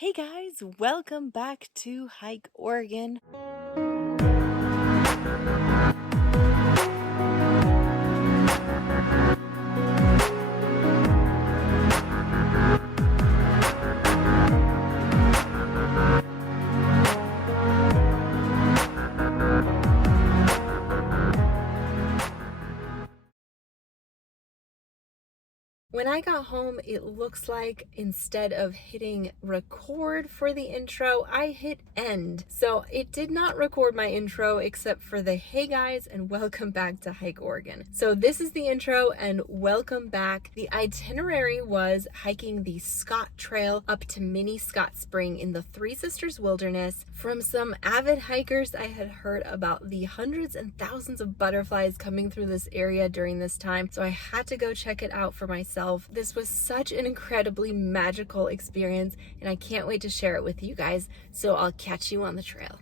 Hey guys, welcome back to Hike Oregon. When I got home, it looks like instead of hitting record for the intro, I hit end. So it did not record my intro except for the hey guys and welcome back to Hike Oregon. So this is the intro and welcome back. The itinerary was hiking the Scott Trail up to Mini Scott Spring in the Three Sisters Wilderness. From some avid hikers, I had heard about the hundreds and thousands of butterflies coming through this area during this time. So I had to go check it out for myself. This was such an incredibly magical experience, and I can't wait to share it with you guys. So I'll catch you on the trail.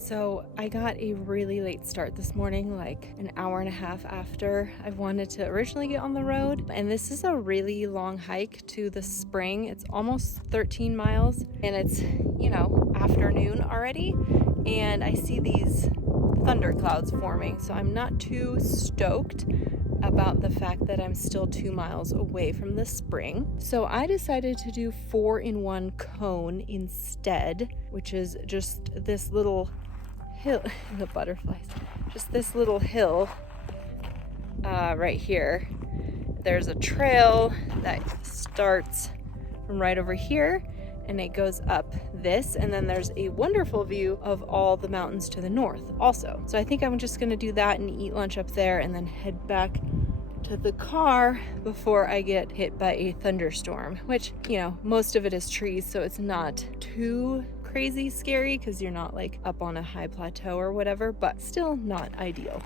So I got a really late start this morning, like an hour and a half after I wanted to originally get on the road. And this is a really long hike to the spring. It's almost 13 miles and it's, afternoon already. And I see these thunderclouds forming. So I'm not too stoked about the fact that I'm still 2 miles away from the spring. So I decided to do 4-in-1 cone instead, which is just this little hill, the butterflies, just this little hill right here. There's a trail that starts from right over here and it goes up this, and then there's a wonderful view of all the mountains to the north also. So I think I'm just gonna do that and eat lunch up there and then head back to the car before I get hit by a thunderstorm, which, most of it is trees, so it's not too crazy scary because you're not like up on a high plateau or whatever, but still not ideal.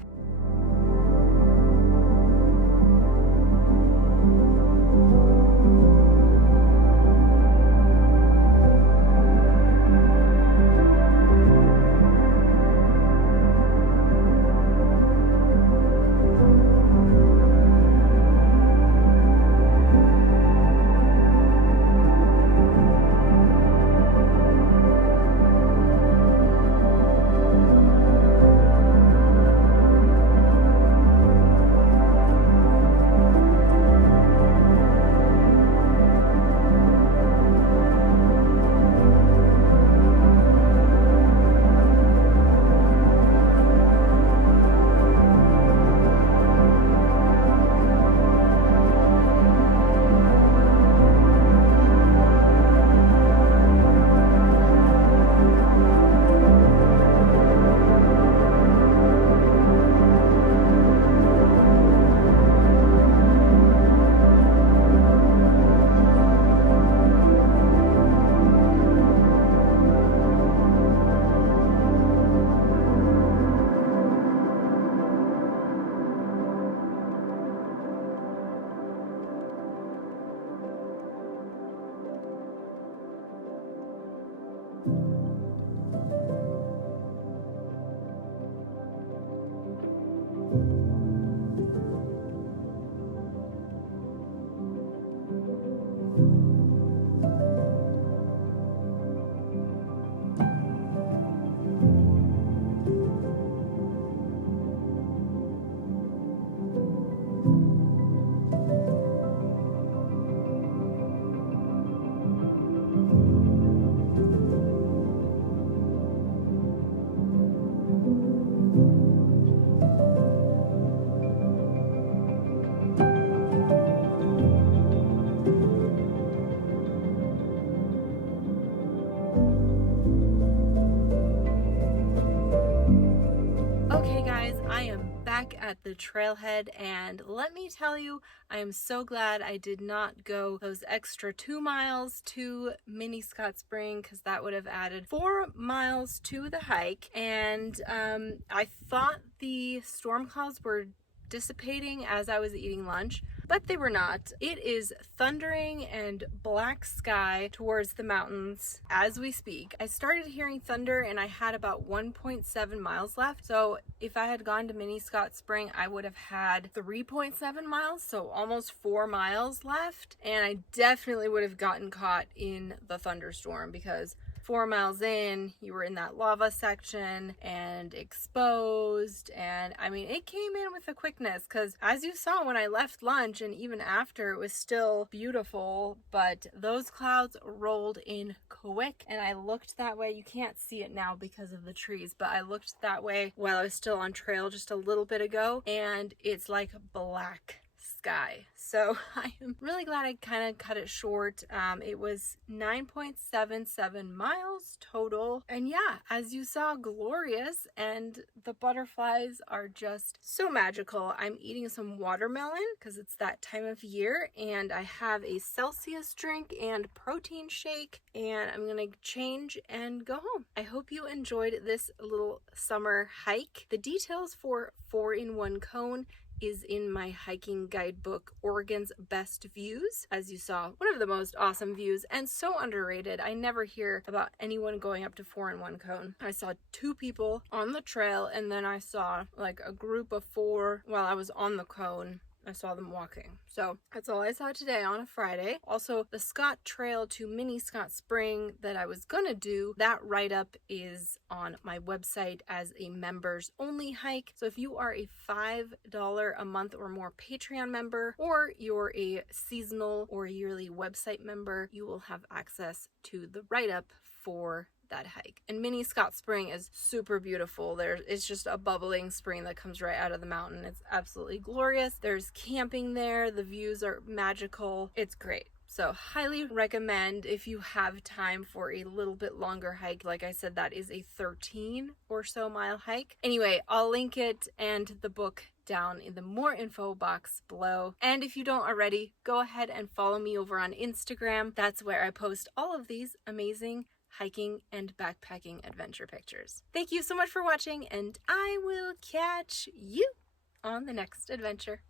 the trailhead, and let me tell you, I am so glad I did not go those extra 2 miles to Mini Scott Spring, because that would have added 4 miles to the hike. And I thought the storm clouds were dissipating as I was eating lunch, but they were not. It is thundering and black sky towards the mountains as we speak. I started hearing thunder and I had about 1.7 miles left. So if I had gone to Mini Scott Spring, I would have had 3.7 miles, so almost 4 miles left. And I definitely would have gotten caught in the thunderstorm, because 4 miles in, you were in that lava section and exposed. And I mean, it came in with a quickness, because as you saw when I left lunch and even after, it was still beautiful, but those clouds rolled in quick. And I looked that way. You can't see it now because of the trees, but I looked that way while I was still on trail just a little bit ago, and it's like black sky. So I am really glad I kind of cut it short. It was 9.77 miles total, and yeah, as you saw, glorious, and the butterflies are just so magical. I'm eating some watermelon because it's that time of year, and I have a Celsius drink and protein shake, and I'm gonna change and go home. I hope you enjoyed this little summer hike. The details for 4-in-1 cone is in my hiking guidebook, Oregon's Best Views. As you saw, one of the most awesome views, and so underrated. I never hear about anyone going up to 4-in-1 cone. I saw 2 people on the trail, and then I saw like a group of 4 while I was on the cone. I saw them walking. So that's all I saw today on a Friday. Also, the Scott Trail to Mini Scott Spring that I was gonna do, that write-up is on my website as a members only hike. So if you are a $5 a month or more Patreon member, or you're a seasonal or yearly website member, you will have access to the write-up for that hike. And Mini Scott Spring is super beautiful. It's just a bubbling spring that comes right out of the mountain. It's absolutely glorious. There's camping there. The views are magical. It's great. So highly recommend if you have time for a little bit longer hike. Like I said, that is a 13 or so mile hike. Anyway, I'll link it and the book down in the more info box below. And if you don't already, go ahead and follow me over on Instagram. That's where I post all of these amazing hiking and backpacking adventure pictures. Thank you so much for watching, and I will catch you on the next adventure.